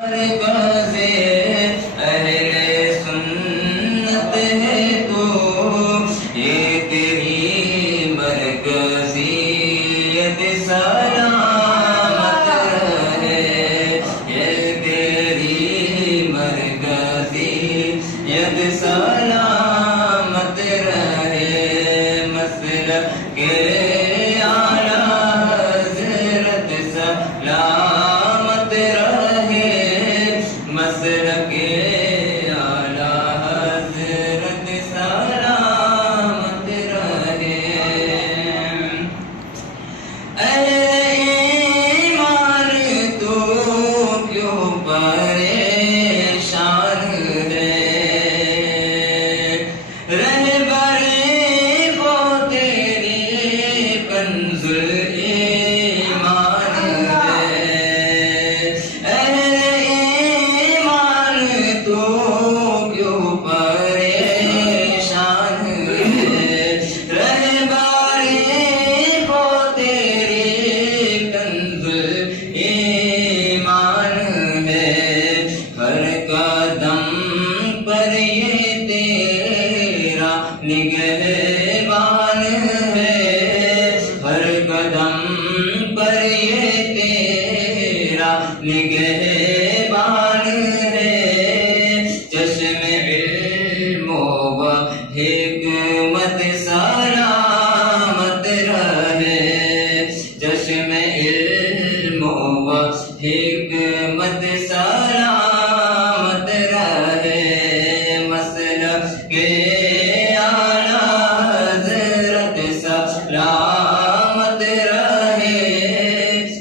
مرکزِ اہل سنت ہے تو یہ تیری مرکزیت سلامت رہے، یہ تیری مرکزیت سلامت رہے، مسلک اعلیٰ حضرت سلامت رہے، مسلک اعلیٰ حضرت سلامت رہے۔ اے ایمان تو کیوں پریشان ہے، رہبر کو تیری کنز ایمان ہے۔ اے ایمان تو کیوں پریشان ہے، رہبر کو تیری کنز ایمان ہے، ہر قدم پر یہ تیرا نگہبان ہے، ہر قدم پر یہ تیرا نگہبان ہے، چشم علم و حکمت سلامت رہے، چشم علم و حکمت سلامت رہے، مسلک اعلیٰ حضرت سلامت رہے،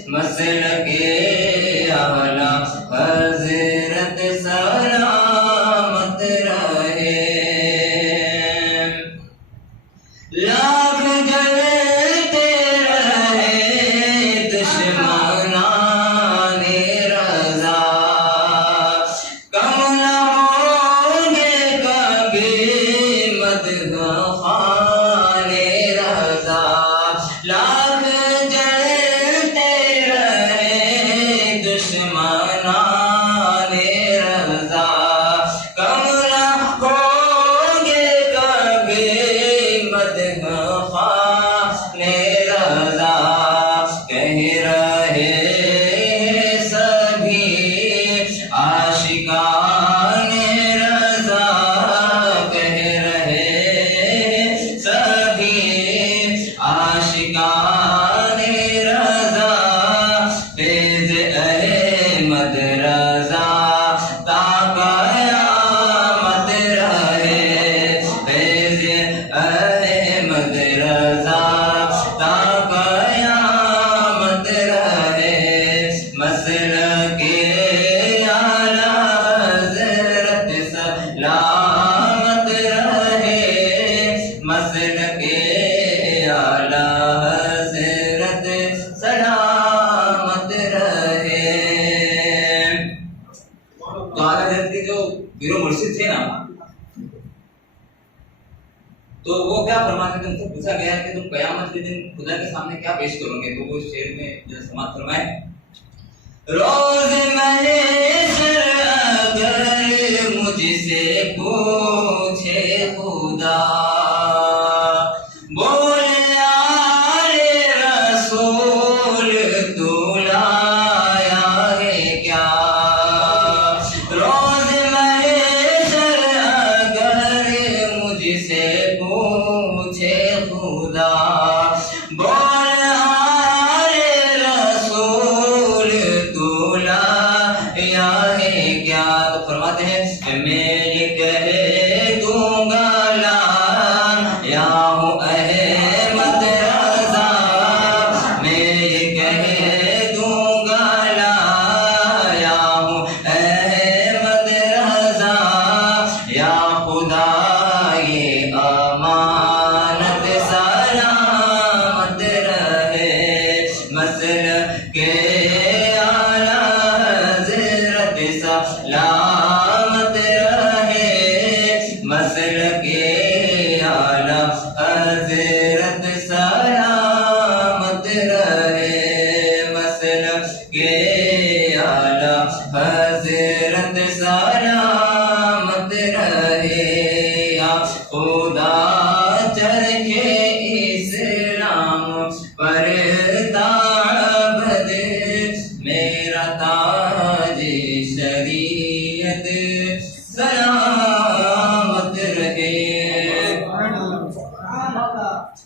مسلک اعلیٰ حضرت سلامت رہے۔ لاکھ جلتے رہے دشمنان رضا، کم نہ ہوں گے کبھی مدحان رضا، لاکھ جلتے رہے دشمنان رضا، کم نہ ہوں گے کبھی مدحان رضا، کہہ رہے سبھی عاشقان رضا، کہہ رہے سبھی عاشقان رضا، فیض احمد رضا تا قیامت رہے، فیض احمد رضا تا قیامت رہے، مسلک اعلیٰ حضرت سلامت رہے، مسلک اعلیٰ حضرت سلامت رہے۔ تو اعلیٰ حضرت کے جو پیر و مرشد تھے نا، تو وہ کیا فرماتے تھے؟ ان سے پوچھا گیا کہ تم قیامت کے دن خدا کے سامنے کیا پیش کرو گے؟ تو وہ شعر میں جو سماعت فرمائے، روز محشر اگر مجھ سے پوچھے خدا، بولے آل رسول تو لایا ہے کیا، روز محشر اگر مجھ سے پوچھے خدا، بول آل رسول تو لایا ہے کیا، تو فرماتے ہیں میں یہ کہہ دوں گا لا یا ہوں احمد رضا، میں یہ کہہ دوں گا لا یا ہوں احمد رضا، یا خدا یہ امانت سلامت رہے، مسلک اعلیٰ حضرت سلامت رہے، مسلک اعلیٰ حضرت سلامت رہے، مسلک اعلیٰ حضرت حضرت سلامت رہے یا خدا چرخے اسلام پر تابد میرا تاج شریعت سلامت رہے.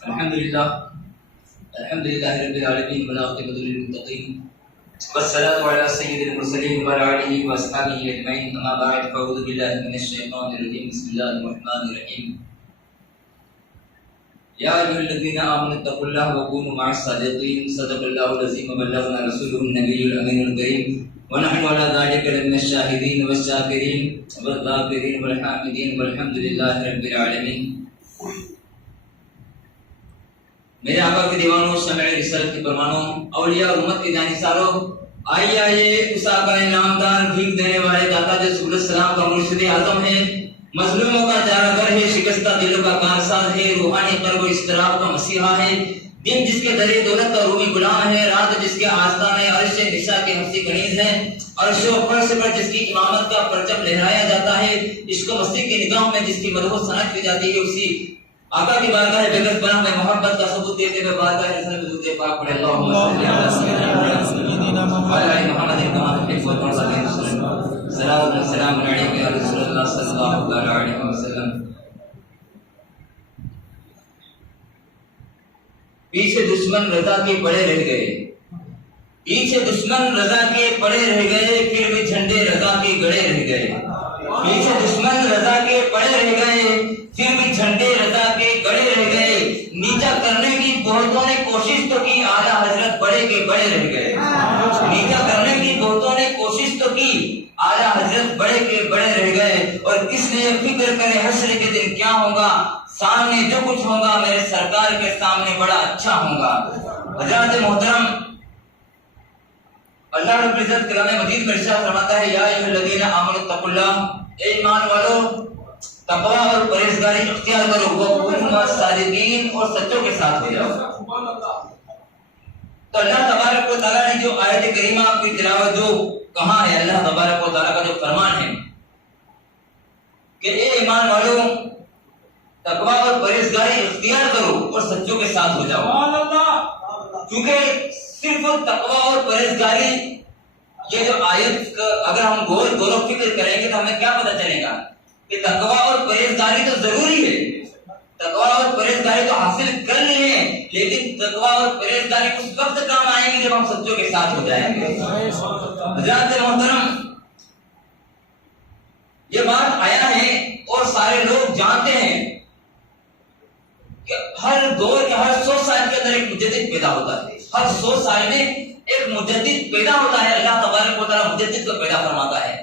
الحمدللہ رب العالمین والعاقبۃ للمتقین والصلاة على سید المرسلین وعلى آلہ واصحابہ اجمعین. اما بعد فاعوذ باللہ من الشیطان الرجیم. بسم اللہ الرحمن الرحیم. یا ایھا الذین آمنوا اتقوا اللہ وکونوا مع الصادقین. صدق اللہ العظیم وبلغنا رسولہ النبی الامین الکریم ونحن على ذلك لمن الشاہدین والشاکرین والذاکرین والحامدین والحمد للہ رب العالمین. میرے آقا کے دیوانوں، شمع رسالت کے پروانوں، اولیاء اور امت کے جانثاروں، آئیے اس آقا نامدار بھیک دینے والے داتا جو سبحان السلام کا مرشد اعظم ہے، مظلوموں کا چارہ گر ہے، شکستہ دلوں کا کارساز ہے، روحانی قلب و اضطراب کا مسیحا ہے، دن جس کے درے دولت کا رومی غلام ہے، رات جس کے آستانے عرش نساء کے حفظی کنیز ہے، عرش و فرش پر جس کی امامت کا پرچم لہرایا جاتا ہے، عشق و مستی کی نگاہ میں جس کی مدح و ثنا کی جاتی ہے، اسی آقا کی بارگاہ بیگت بنا میں محبت کا ثبوت دیتے ہوئے بارگاہ رسول درود پاک پڑھے. اللهم صل علی سیدنا محمد کما تحب وترضى. صلوات و سلام علیک یا رسول اللہ صلی اللہ علیہ وسلم. پیچھے دشمن رضا کے پڑے رہ گئے، پیچھے دشمن رضا کے پڑے رہ گئے، پھر بھی جھنڈے رضا کے گڑے رہ گئے. پیچھے دشمن رضا کے پڑے رہ گئے، پھر بھی جھنڈے رضا کے گڑے رہ گئے. نیچا کرنے کی بہتوں نے کوشش تو کی، اعلیٰ حضرت بڑے کے بڑے رہ گئے. نیچا کرنے کی بہتوں نے کوشش تو کی، اعلیٰ حضرت بڑے کے بڑے رہ گئے. اور کس نے فکر کرے حشر کے دن کیا ہوگا، سامنے جو کچھ ہوگا میرے سرکار کے سامنے بڑا اچھا ہوگا. حضرات محترم، اللہ رب العزت کلام مجید میں ارشاد فرماتا ہے یا ایھا الذین آمنوا اتقوا اللہ، اے ایمان والو تقوی اور پرہیزگاری اختیار کرو، وکونوا مع الصادقین اور سچوں کے ساتھ ہو جاؤ. تو اللہ تبارک و تعالیٰ نے جو آیت کریمہ کی تلاوت جو کہا ہے، اللہ تبارک و تعالیٰ کا جو فرمان ہے کہ اے ایمان والو تقوی اور پرہیزگاری اختیار کرو اور سچوں کے ساتھ ہو جاؤ. کیونکہ صرف تقوی اور پرہیزگاری، یہ جو آیت اگر ہم غور و فکر کریں گے تو ہمیں کیا پتہ چلے گا کہ تقوی اور پرہیزگاری تو ضروری ہے، تقوی اور پرہیزگاری تو حاصل کر لی ہے، لیکن تقوی اور پرہیزگاری اس وقت کام آئیں گے جب ہم سچوں کے ساتھ ہو جائیں گے. حضرات محترم، یہ بات آیا ہے اور سارے لوگ جانتے ہیں کہ ہر دور کے ہر 100 سال کے اندر ایک مجدد پیدا ہوتا ہے، ہر 100 سال میں ایک مجدد پیدا ہوتا ہے. اللہ تبارک و تعالیٰ مجدد کو پیدا فرماتا ہے.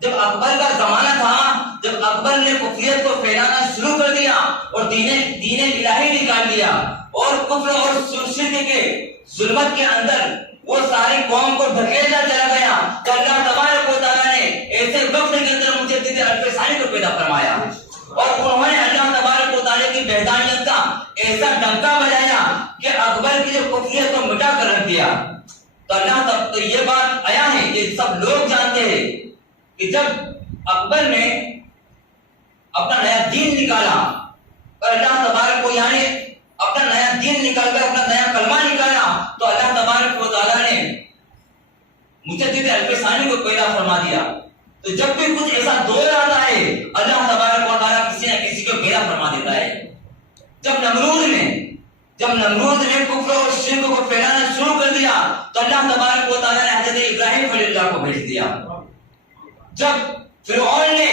جب اکبر کا زمانہ تھا، جب اکبر نے کفریت کو پھیلانا شروع کر دیا اور دین الہی نکال دیا اور کفر اور شرک کے ظلمت کے اندر وہ ساری قوم کو دھکیلتا چلا گیا، تو اللہ تبارک و تعالیٰ نے ایسے وقت کے اندر مجدد الف ثانی کو پیدا فرمایا اور انہوں نے اللہ تبارک و تعالیٰ کی وحدانیت کا ایسا ڈنکا بجایا کہ اکبر کی جو کفریت کو مٹا کر رکھ دیا. تو اللہ تب تو یہ بات آیا ہے، یہ سب لوگ جانتے ہیں کہ جب اکبر نے اپنا نیا دین نکالا اور اللہ تبارک کو یعنی اپنا نیا دین نکال کر اپنا نیا کلمہ نکالا، تو اللہ تبارک و تعالیٰ نے مجدد الف ثانی کو پیدا فرما دیا. تو جب بھی کچھ ایسا دور آتا ہے اللہ تبارک و تعالیٰ کسی نہ کسی کو پیدا فرما دیتا ہے. جب نمرود نے کفر اور شرک کو پھیلانا شروع کر دیا تو اللہ تبارک و تعالیٰ نے حضرت ابراہیم خلیل اللہ کو بھیج دیا. جب فرعون نے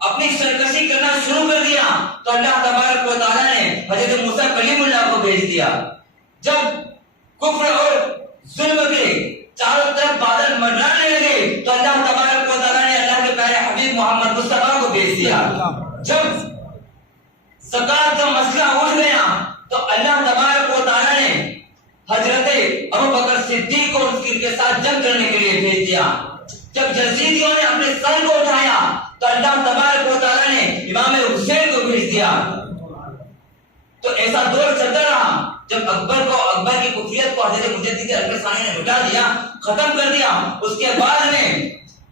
اپنی سرکشی کرنا شروع کر دیا تو اللہ تبارک و تعالیٰ نے حضرت موسیٰ کلیم اللہ کو بھیج دیا. جب کفر اور ظلم کے چاروں طرف بادل منڈرانے لگے تو اللہ تبارک و تعالیٰ نے اللہ کے پیارے حبیب محمد مصطفیٰ کو بھیج دیا. جب زکات کا مسئلہ اٹھ گیا تو اللہ تبارک و تعالیٰ نے حضرت ابوبکر صدیق کو ان کے ساتھ جنگ کرنے کے لیے بھیج دیا. جب یزیدیوں نے اپنے سر کو اٹھایا تو اللہ تبارک و تعالیٰ نے امام حسین کو بھیج دیا. تو ایسا دور چلتا رہا جب اکبر کی کفریت کو حضرت مجدد الف ثانی نے مٹا دیا، ختم کر دیا. اس کے بعد میں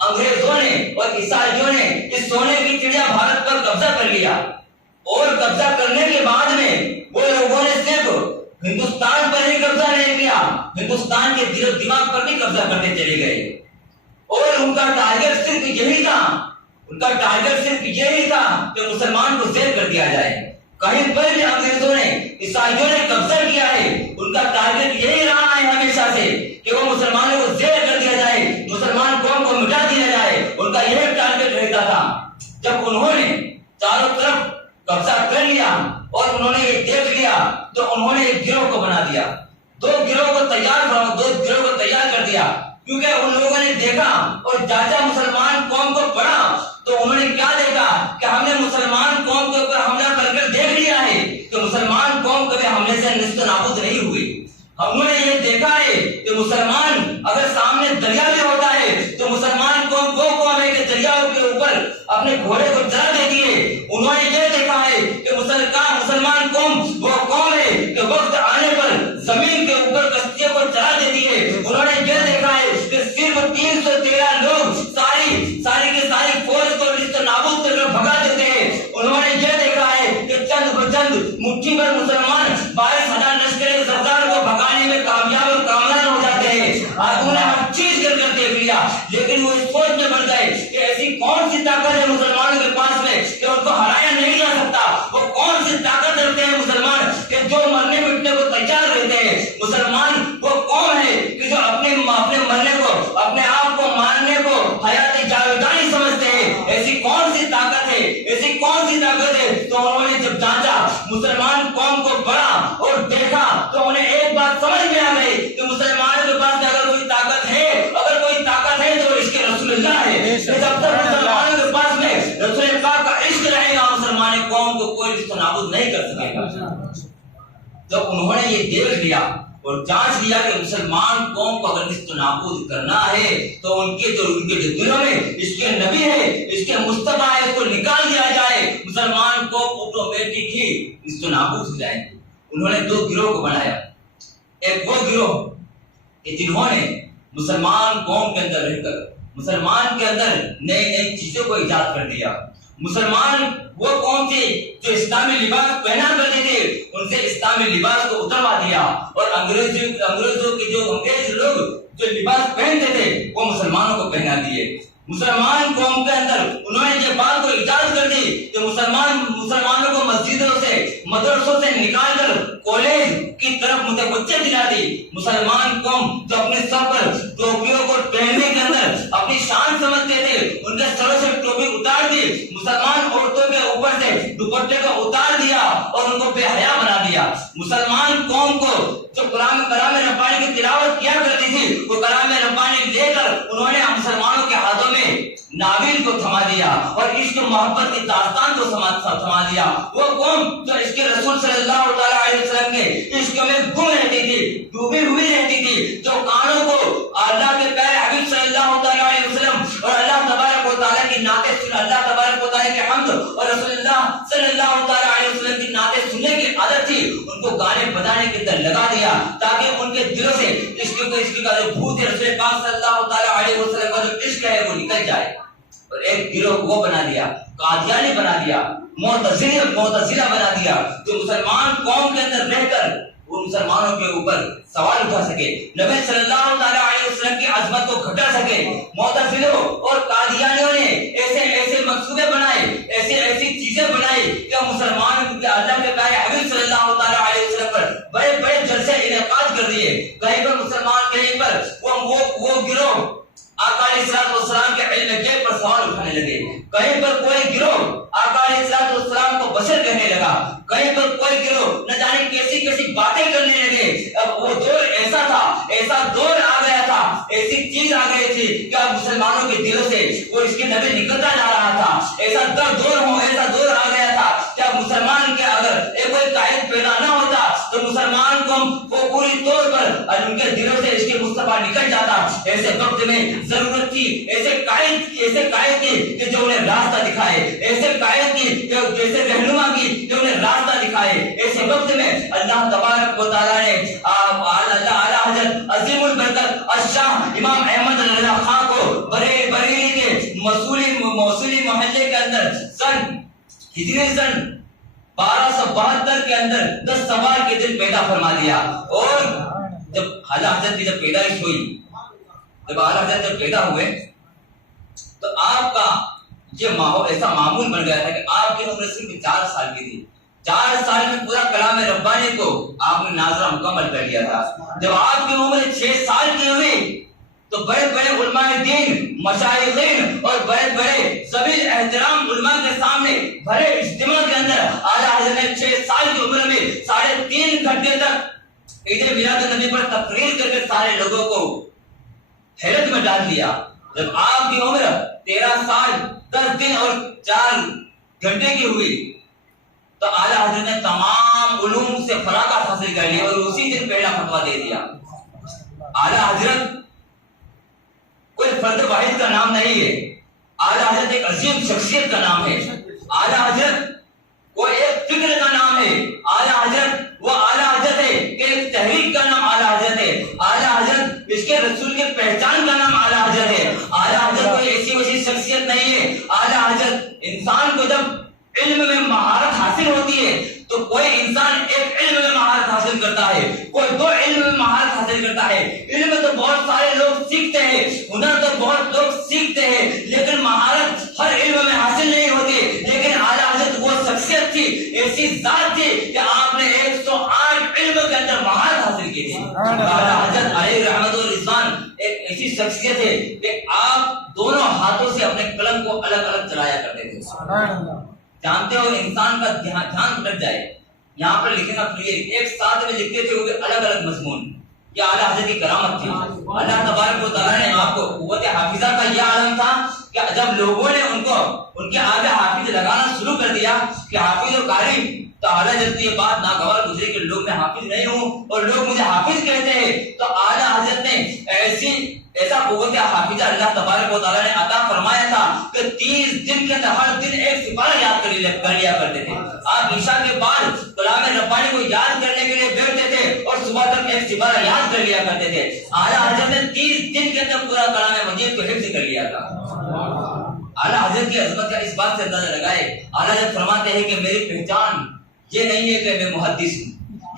انگریزوں نے اور عیسائیوں نے اس سونے کی چڑیا بھارت پر قبضہ کر لیا، اور قبضہ کرنے کے بعد میں وہ لوگوں نے صرف ہندوستان پر ہی قبضہ نہیں کیا، ہندوستان کے دل و دماغ پر بھی قبضہ کرتے چلے گئے، اور ان کا ٹارگٹ صرف یہی تھا، ان کا ٹارگٹ صرف یہی تھا کہ مسلمان کو زیر کر دیا جائے۔ کہیں پر بھی انگریزوں نے عیسائیوں نے قبضہ کیا ہے، ان کا ٹارگٹ یہی رہا ہے ہمیشہ سے کہ وہ مسلمانوں کو زیر کر دیا جائے، مسلمان قوم کو مٹا دیا جائے، ان کا یہی ٹارگٹ رہتا تھا۔ جب انہوں نے چاروں طرف قبضہ کر لیا اور انہوں نے یہ دیکھ لیا تو انہوں نے ایک گروہ کو بنا دیا، دو گروہ کو تیار کر دیا، کیونکہ ان لوگوں نے دیکھا اور جانچا مسلمان قوم کو پڑھا تو انہوں نے کیا دیکھا کہ ہم نے مسلمان قوم کے اوپر حملہ کر دیکھ لیا ہے کہ مسلمان قوم کبھی حملے سے نیست و نابود نہیں ہوئی۔ ہم نے یہ دیکھا ہے کہ مسلمان اگر سامنے دریا بھی ہوتا ہے تو مسلمان قوم وہ قوم ہے کہ دریاؤں کے اوپر اپنے گھوڑے کو چلا دیتی ہے۔ انہوں نے یہ دیکھا ہے کہ مسلمان قوم وہ قوم ہے کہ وقت آنے پر زمین کے اوپر کشتیوں کو چلا دیتی ہے۔ انہوں نے یہ دیکھا ہے کہ صرف 313 لوگ ساری کی ساری فوج کو نیست و نابود کر بھگا دیتے ہیں۔ انہوں نے یہ دیکھا ہے کہ چند بچند مٹھی بھر مسلمان 22,000 لشکر سردار کو بھگانے میں کامیاب اور کامران ہو جاتے ہیں۔ انہوں نے ہر چیز کر دیکھ لیا، لیکن وہ اس سوچ میں پڑ گئے کہ ایسی کون سی طاقت ہے مسلمانوں کے پاس میں کہ ان کو ہرایا نہیں جا سکتا۔ وہ کون سی طاقت رکھتے ہیں مسلمان کہ جو مرنے مٹنے کو تیار رہتے ہیں۔ مسلمان وہ قوم ہے کہ جو اپنے مرنے کو، اپنے آپ کو مارنے کو حیات جاویدانی سمجھتے ہیں۔ ایسی کون سی طاقت ہے، ایسی کون سی طاقت ہے؟ تو انہوں نے جب جانچا، مسلمان قوم کو پڑھا اور دیکھا تو انہیں ایک بات سمجھ میں آ گئی کہ مسلمانوں کے پاس اگر کوئی طاقت ہے، تو اس کے رسول اللہ ہے۔ جب تک مسلمانوں کے پاس میں رسول پاک کا عشق رہے گا، مسلمان قوم کو کوئی نیست و نابود نہیں کر سکے گا۔ جب انہوں نے یہ دیکھ لیا اور جانچ لیا کہ مسلمان قوم کو اگر نیست و نابود کرنا ہے تو ان کے جو دلوں میں اس کے نبی ہے، اس کے مصطفیٰ ہے، اس کو نکال دیا جائے، مسلمان قوم آٹومیٹک ہی نیست و نابود ہو جائے۔ انہوں نے دو گروہ کو بنایا، ایک وہ گروہ کہ جنہوں نے مسلمان قوم کے اندر رہ کر مسلمان کے اندر نئی چیزوں کو ایجاد کر دیا۔ مسلمان وہ قوم تھی جو اسلامی لباس پہنا کرتے تھے، ان سے اسلامی لباس کو اتروا دیا، اور انگریزوں کے جو انگریز لوگ جو لباس پہنتے تھے وہ مسلمانوں کو پہنا دیے۔ مسلمان قوم کے اندر انہوں نے یہ بات کو ایجاد کر دی کہ مسلمانوں کو مسجدوں سے، مدرسوں سے نکال کر کالج کی طرف متوجہ دلا دی۔ مسلمان قوم جو اپنے سر پر ٹوپیوں کو پہننے کے اندر اپنی شان سمجھتے تھے، ان کے سروں سے ٹوپی اتار دی، مسلمان عورتوں کے اوپر سے دوپٹے کو اتار دیا اور ان کو بے حیا بنا دیا۔ مسلمان قوم کو جو کلام ربانی کی تلاوت کیا کرتی تھی، وہ کلام ربانی لے کر انہوں نے مسلمانوں کے ہاتھوں میں ناول کو تھما دیا اور عشق و محبت کی داستان کو تھما دیا۔ وہ قوم جو عشق رسول صلی اللہ علیہ وسلم کے عشق میں گم رہتی تھی، ڈوبی ہوئی رہتی تھی، جو کانوں کو اللہ کے پیارے حبیب صلی اللہ علیہ وسلم اور اللہ تبارک و تعالیٰ کی نعتیں سن، اللہ تبارک و تعالیٰ کے حمد اور رسول اللہ صلی اللہ علیہ وسلم کی نعتیں سننے کی عادت تھی، ان کو گانے بجانے کے اندر لگا دیا تاکہ ان کے دلوں سے عشق کا جو بھوت ہے، رسول پاک صلی اللہ علیہ وسلم کا جو عشق ہے وہ نکل جائے۔ اور ایک گروہ وہ بنا دیا، قادیانی بنا دیا، معتزلہ بنا دیا، جو مسلمان قوم کے اندر رہ کر وہ مسلمانوں کے اوپر سوال اٹھا سکے، نبی صلی اللہ علیہ وسلم کی عظمت کو گھٹا سکے۔ معتزلوں اور قادیانیوں نے ایسے منصوبے بنائے، ایسی چیزیں بنائی کہ مسلمان کے اللہ کے پیارے حبیب صلی اللہ علیہ وسلم پر بڑے بڑے جلسے انعقاد کر دیے۔ کہیں پر مسلمان، کہیں پر وہ گروہ آقا علیہ السلام کے علم غیب پر سوال اٹھانے لگے، کہیں پر کوئی گروہ آقا علیہ السلام کو بشر کہنے لگا، کہیں پر کوئی گروہ نہ جانے کیسی باتیں کرنے لگے۔ اب وہ دور ایسا تھا، ایسا دور آ گیا تھا، ایسی چیز آ گئی تھی کہ اب مسلمانوں کے دلوں سے وہ اس کے نبی نکلتا جا رہا تھا۔ ایسا دور آ گیا تھا کہ اب مسلمان کے اگر کوئی قائد پیدا نہ ہوتا تو مسلمان کو وہ پوری طور پر ان کے دلوں سے اس کے مصطفیٰ نکل جاتا۔ ایسے وقت میں ضرورت تھی ایسے قائد کی کہ جو انہیں راستہ دکھائے، ایسے قائد کی جیسے رہنما کی جو انہیں راستہ دکھائے۔ ایسے وقت میں اللہ تبارک و تعالیٰ نے اللہ اعلیٰ حضرت عظیم البرکت الشاہ امام احمد رضا خان کو بریلی کے موصولی محلے کے اندر ہجری سن 1272 کے اندر 10 سوال کے دن پیدا فرما دیا. اور جب اعلیٰ حضرت کی جب پیدائش ہوئی، جب اعلیٰ حضرت جب پیدا ہوئے تو آپ کا یہ ماحول ایسا معمول بن گیا تھا کہ آپ کی عمر صرف 4 سال کی تھی. 4 سال میں پورا کلام ربانی کو آپ نے ناظرہ مکمل کر لیا تھا. جب آپ کی عمر 6 سال کی ہوئی تو بڑے بڑے علماء دین، مشائخین اور بڑے بڑے ذوی احترام علماء کے سامنے بھرے اجتماع کے اندر اعلیٰ حضرت نے 6 سال کی عمر میں 3.5 گھنٹے تک عید میلاد النبی پر تقریر کر کے سارے لوگوں کو حیرت میں ڈال دیا. جب آپ کی عمر 13 سال 10 دن اور 4 گھنٹے کی ہوئی تو اعلیٰ حضرت نے تمام علوم سے فراغت حاصل کر لی اور اسی دن پہلا فتویٰ دے دیا. اعلیٰ حضرت کوئی فرد واحد کا نام نہیں ہے، اعلیٰ حضرت ایک عظیم شخصیت کا نام ہے. اعلیٰ حضرت وہ ایک فکر کا نام ہے. اعلیٰ حضرت وہ اعلیٰ حضرت ہے کہ ایک تحریک کا نام اعلیٰ حضرت ہے. اعلیٰ حضرت اس کے رسول کے پہچان کا نام اعلیٰ حضرت ہے. اعلیٰ حضرت کوئی ایسی ویسی شخصیت نہیں ہے. اعلیٰ حضرت انسان کو جب علم میں مہارت حاصل ہوتی ہے تو کوئی انسان ایک علم میں مہارت حاصل کرتا ہے، کوئی 2 علم میں مہارت حاصل کرتا ہے. علم تو بہت سارے لوگ سیکھتے ہیں، ہنر تو بہت لوگ سیکھتے ہیں، لیکن مہارت ہر علم میں حاصل نہیں ہوتی. لیکن اعلیٰ حضرت وہ شخصیت تھی، ایسی ذات تھی کہ آپ نے 108 علم کے اندر مہارت حاصل کی تھی. اعلیٰ حضرت علیہ رحمت و رضوان ایک ایسی شخصیت ہے کہ آپ دونوں ہاتھوں سے اپنے قلم کو الگ الگ چلایا کرتے تھے. جانتے ہو انسان کا دھیان بھٹک جائے، یہاں پر لکھے گا کلیئر، ایک ساتھ میں لکھتے تھے وہ بھی الگ الگ مضمون. یہ اعلیٰ حضرت کی کرامت تھی. اللہ تبارک و تعالیٰ نے آپ کو قوت حافظہ کا یہ عالم تھا کہ جب لوگوں نے ان کے آگے حافظ لگانا شروع کر دیا کہ حافظ و قاری، تو اعلیٰ حضرت یہ بات ناگوار گزری کہ لوگ میں حافظ نہیں ہوں اور لوگ مجھے حافظ کہتے ہیں. تو اعلیٰ حضرت نے ایسا قوت حافظہ اللہ تبارک و تعالیٰ نے عطا فرمایا تھا کہ 30 دن کے اندر ہر دن ایک سپارہ یاد کر لیا کرتے تھے. آپ عشاء کے بعد کلام ربانی کو یاد کرنے کے لیے بیٹھتے تھے اور صبح تک ایک سپارہ یاد کر لیا کرتے تھے. اعلیٰ حضرت نے 30 دن کے اندر پورا کلام مجید کو حفظ کر لیا تھا. اعلیٰ حضرت کی عظمت کا اس بات سے اندازہ لگائے. اعلیٰ حضرت فرماتے ہیں کہ میری پہچان یہ نہیں ہے کہ میں محدث ہوں،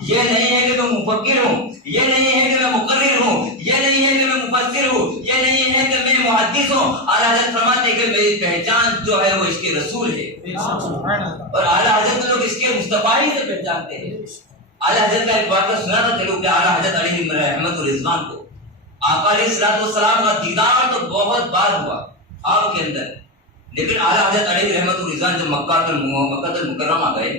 یہ نہیں ہے کہ میں مفکر ہوں، یہ نہیں ہے کہ میں مقرر ہوں، یہ نہیں ہے کہ میں مفسر ہوں، یہ نہیں ہے کہ میں محدث ہوں. اعلیٰ حضرت فرماتے ہیں کہ میری پہچان جو ہے وہ اس کے رسول ہے. اور اعلیٰ حضرت لوگ اس کے مصطفیٰ ہی سے پہچانتے ہیں. اعلیٰ حضرت کا ایک واقعہ سنا تھا چلو کہ اعلیٰ حضرت علیہ رحمت الرضوان کو آقا علیہ الصلوۃ والسلام کا دیدار تو بہت بار ہوا آپ کے اندر، لیکن اعلیٰ حضرت علیہ رحمت الرضوان جب مکہ المکرمہ گئے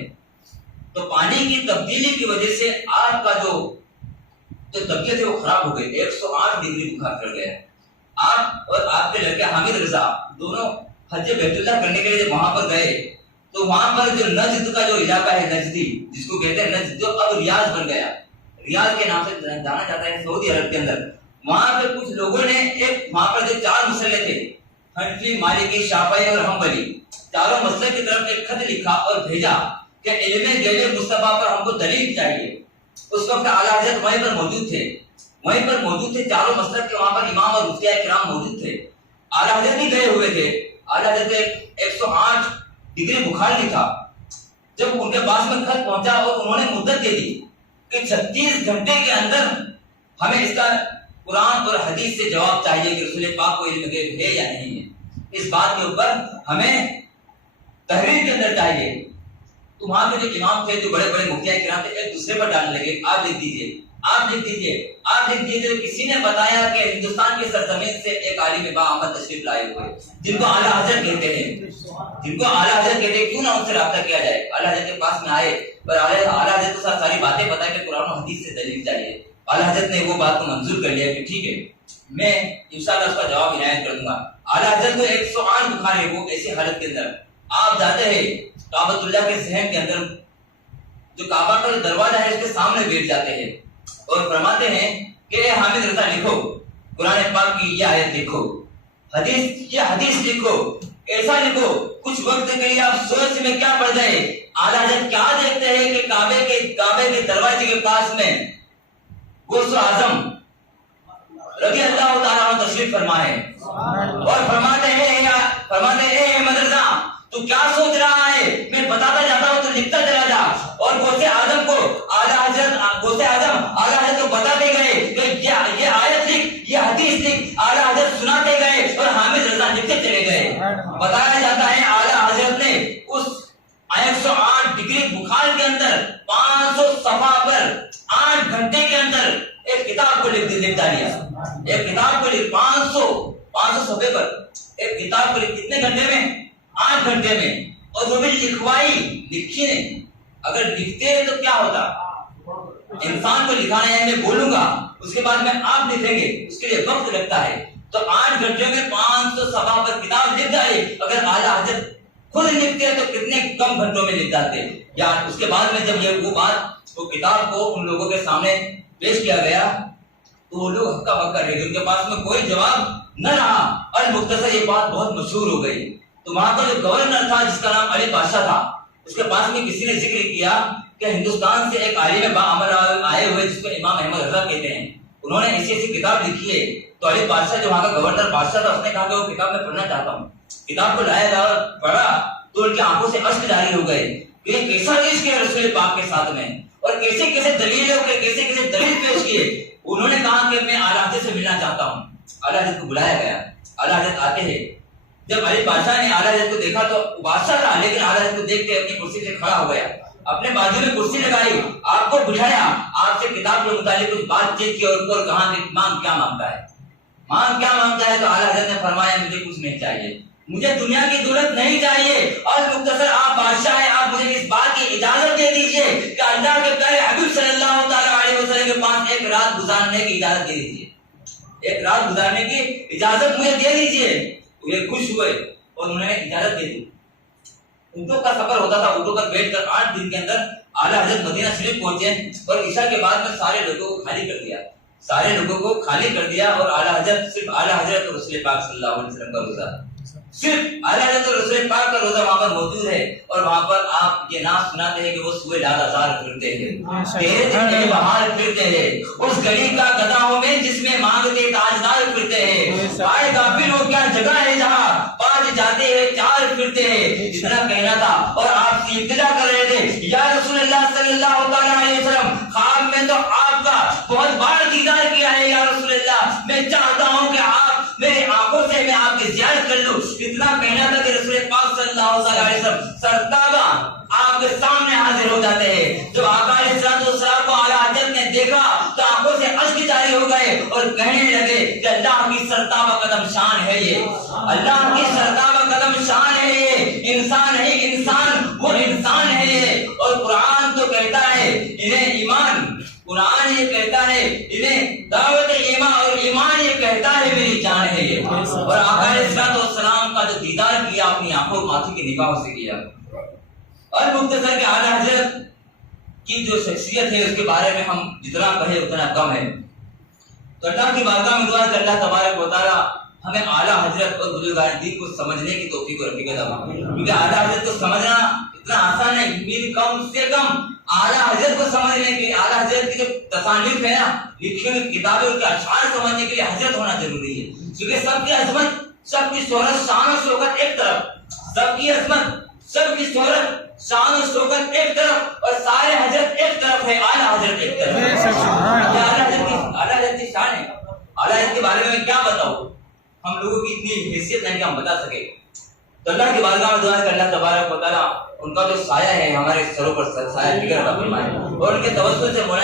تو پانی کی تبدیلی کی وجہ سے آپ کا جو طبیعت ہے وہ خراب ہو گئی. 108 ڈگری بخار چڑھ گیا. آپ اور آپ کے لڑکے حامد رضا دونوں حج بیت اللہ کرنے کے لیے جب وہاں پر گئے تو وہاں پر جو نجد کا جو علاقہ ہے، نجدی جس کو کہتے ہیں نجد، جو اب ریاض بن گیا، ریاض کے نام سے جانا جاتا ہے سعودی عرب کے اندر، وہاں پہ کچھ لوگوں نے وہاں پر جو 4 مسئلے تھے، حنفی، مالکی، شافعی اور حنبلی، چاروں مسئلے کی طرف ایک خط لکھا اور بھیجا کہ علم گیل مصطفیٰ پر ہم کو دلیل چاہیے. اس وقت اعلیٰ حضرت وہیں پر موجود تھے، چاروں مسلک کے وہاں پر امام اور مفتیاء کرام موجود تھے. اعلیٰ حضرت بھی گئے ہوئے تھے. اعلیٰ حضرت 108 ڈگری بخار بھی تھا. جب ان کے پاس میں خط پہنچا اور انہوں نے مدت دے دی کہ 36 گھنٹے کے اندر ہمیں اس کا قرآن اور حدیث سے جواب چاہیے کہ رسول پاک کو علم غیب ہے یا نہیں ہے. اس بات کے اوپر ہمیں تحریر کے اندر چاہیے. تو وہاں کے جو امام تھے، جو بڑے بڑے مفتیاء کرام تھے، ایک دوسرے پر ڈالنے لگے، آپ لکھ دیجئے. کسی نے بتایا کہ ہندوستان کی سرزمین سے ایک عالم باآمد تشریف لائے ہوئے جن کو اعلیٰ حضرت کہتے ہیں، کیوں نہ ان سے رابطہ کیا جائے. اعلیٰ حضرت کے پاس میں آئے اور اعلیٰ حضرت کو ساری باتیں بتائی کہ قرآن و حدیث سے دلیل چاہیے. اعلیٰ حضرت نے وہ بات کو منظور کر لیا کہ ٹھیک ہے، میں انشاءاللہ اس کا جواب عنایت کر دوں گا. اعلیٰ حضرت کو 108 بخار ہے. وہ ایسی حالت کے اندر آپ جاتے ہیں کعبۃ اللہ کے ذہن کے اندر، جو کعبہ کا جو دروازہ ہے اس کے سامنے بیٹھ جاتے ہیں اور فرماتے ہیں کہ اے حامد رضا لکھو، قرآن پاک کی یہ آیت لکھو، یہ حدیث لکھو، ایسا لکھو. کچھ وقت کے لیے آپ سوچ میں کیا پڑ جائے. اعلیٰ حضرت کیا دیکھتے ہیں کہ کعبے کے دروازے کے پاس میں غوث اعظم رضی اللہ تعالیٰ عنہ تشریف فرما ہے اور فرماتے ہیں مدرسہ تو کیا سوچ رہا ہے، میں بتاتا جاتا ہوں تو لکھتا چلا جا. اور غوث اعظم کو اعلیٰ حضرت کو بتاتے گئے کہ یہ آیت لکھ، یہ حدیث لکھ. اعلیٰ حضرت سناتے گئے اور حامد رضا لکھتے چلے گئے. بتایا جاتا ہے اعلیٰ حضرت نے اس 108 ڈگری بخار کے اندر 500 صفحہ پر 8 گھنٹے کے اندر ایک کتاب کو لکھ ڈالا. ایک کتاب کو 500 صفحے پر ایک کتاب کو کتنے گھنٹے میں؟ 8 گھنٹے میں. اور وہ بھی لکھی نہیں. اگر لکھتے تو کیا ہوتا؟ انسان کو لکھانا ہے، میں بولوں گا اس کے بعد میں آپ لکھیں گے، اس کے لیے وقت لگتا ہے. تو 8 گھنٹے میں 500 صفحہ پر کتاب لکھ ڈالی. اگر اعلیٰ حضرت خود لکھتے تو کتنے کم گھنٹوں میں لکھ جاتے. یا اس کے بعد میں جب وہ کتاب کو ان لوگوں کے سامنے پیش کیا گیا تو وہ لوگ ہکا بکا رہ گئے، ان کے پاس میں کوئی جواب نہ رہا. المختصر یہ بات بہت مشہور ہو گئی. تو وہاں کا جو گورنر تھا جس کا نام علی بادشاہ تھا، اس کے پاس میں کسی نے ذکر کیا کہ ہندوستان سے ایک عالم باعمر آئے ہوئے جس کو امام احمد رضا کہتے ہیں، انہوں نے ایسی کتاب لکھی ہے. تو علی بادشاہ جو وہاں کا گورنر بادشاہ تھا، اس نے کہا کہ وہ کتاب میں پڑھنا چاہتا ہوں. کتاب کو لایا اور پڑھا تو ان کی آنکھوں سے اشک جاری ہو گئے کہ یہ کیسا عشق ہے رسول پاک کے ساتھ میں، اور کیسے دلیل پیش کیے. انہوں نے کہا کہ میں اعلیٰ حضرت سے ملنا چاہتا ہوں. اعلیٰ حضرت کو بلایا گیا. اعلیٰ حضرت آتے ہیں. جب علی بادشاہ نے اعلیٰ حضرت کو دیکھا تو بادشاہ تھا، لیکن اعلیٰ حضرت کو دیکھ کے اپنی کرسی سے کھڑا ہو گیا، اپنے بازو میں کرسی لگائی، آپ کو بٹھایا، آپ سے کتاب کے متعلق کچھ بات چیت کی اور کہا کہ مانگ کیا مانگتا ہے. تو اعلیٰ حضرت نے فرمایا مجھے کچھ نہیں چاہیے، مجھے دنیا کی دولت نہیں چاہیے. اور مختصر آپ بادشاہ ہیں، آپ مجھے اس بات کی اجازت دے دیجئے کہ اللہ کے پیارے حبیب صلی اللہ تعالی علیہ وسلم کے پاس ایک رات گزارنے کی اجازت دے دیجئے. ایک رات گزارنے کی اجازت مجھے دے دیجئے. وہ خوش ہوئے اور انہوں نے اجازت دے دی. اونٹوں کا سفر ہوتا تھا، اونٹوں پر بیٹھ کر 8 دن کے اندر اعلیٰ حضرت مدینہ شریف پہنچے اور عشاء کے بعد میں سارے لوگوں کو خالی کر دیا. اور اعلیٰ حضرت صرف اعلیٰ حضرت اور رسول پاک صلی اللہ علیہ وسلم کا روزہ، صرف اعلیٰ حضرت اور رسول پاک کا روزہ وہاں پر موجود ہے. اور وہاں پر آپ یہ نعت سناتے ہیں کہ وہ صبح لادازار پھرتے ہیں، تیرے دل میں بہار پھرتے ہیں، اس گلی کا گداؤں میں جس میں مانگتے تاجدار پھرتے ہیں. آئے غافل ہو کیا جگہ ہے جہاں پانچ جاتے ہیں چار پھرتے ہیں. اتنا کہنا تھا اور آپ سے ابتدا کر رہے تھے یا رسول اللہ صلی اللہ تعالی علیہ وسلم، خواب میں تو آپ کا بہت بار دیدار کیا ہے یا رسول اللہ، میں چاہتا ہوں کہ آپ میری آنکھوں سے میں آپ کی زیارت کر لوں. اتنا کہنا تھا کہ رسول پاک صلی اللہ علیہ وسلم سرتابہ آپ کے سامنے حاضر ہو جاتے ہیں. جب آقا علیہ السلام کو اعلیٰ حضرت نے دیکھا تو آنکھوں سے اشک جاری ہو گئے اور کہنے لگے کہ اللہ کی سرتابہ قدم شان ہے یہ، اللہ کی سرتابہ قدم شان ہے یہ، انسان ہے انسان، وہ انسان ہے یہ. اور قرآن تو کہتا ہے انہیں ایمان، قرآن یہ کہتا ہے انہیں دعوت ایمان، اور ایمان یہ کہتا ہے میری جان ہے یہ. اور آقا علیہ السلام کا جو دیدار کیا اپنی آنکھوں ماتھی کی نگاہوں سے کیا. اور مختصر کہ اعلیٰ حضرت کی جو شخصیت ہے اس کے بارے میں ہم جتنا کہیں اتنا کم ہے. تو اللہ کی بارگاہ میں دعا کہ اللہ تبارک و تعالی ہمیں اعلیٰ حضرت اور بزرگان دین کو سمجھنے کی توفیق اور رفیق عطا فرمائے. کیونکہ اعلیٰ حضرت کو سمجھنا اتنا آسان ہے، کم سے کم اعلیٰ حضرت کو سمجھنے کے، اعلیٰ حضرت کی جو تصانیف ہے نا، لکھی ہوئی کتابیں، ان کے اشعار سمجھنے کے لیے حضرت ہونا ضروری ہے. کیونکہ سب کی عظمت، سب کی شہرت، شان و شوکت ایک طرف، سب کی عظمت، سب کی شہرت، شان و شوکت ایک طرف، اور سارے حضرت ایک طرف ہے، اعلیٰ حضرت ایک طرف ہے. اعلیٰ حضرت کی شان ہے. اعلیٰ حضرت کے بارے میں کیا بتاؤ، ہم لوگوں کی اتنی حیثیت نہیں کہ ہم بتا سکے. تو اللہ کی بارگاہ میں دعا ہے کہ اللہ تبارک و تعالیٰ ان کا جو سایہ ہے ہمارے سروں پر سایہ فکر عطا فرمائے، اور ان کے توسل سے مولا